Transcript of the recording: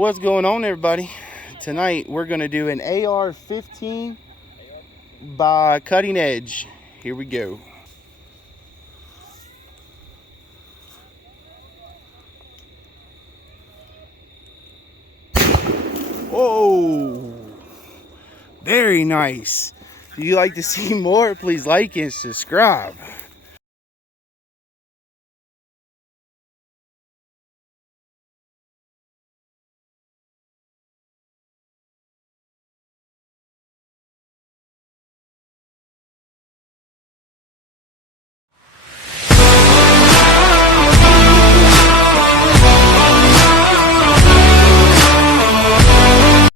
What's going on, everybody? Tonight we're going to do an AR-15 by Cutting Edge. Here we go. Oh, very nice. If you'd like to see more, please like and subscribe.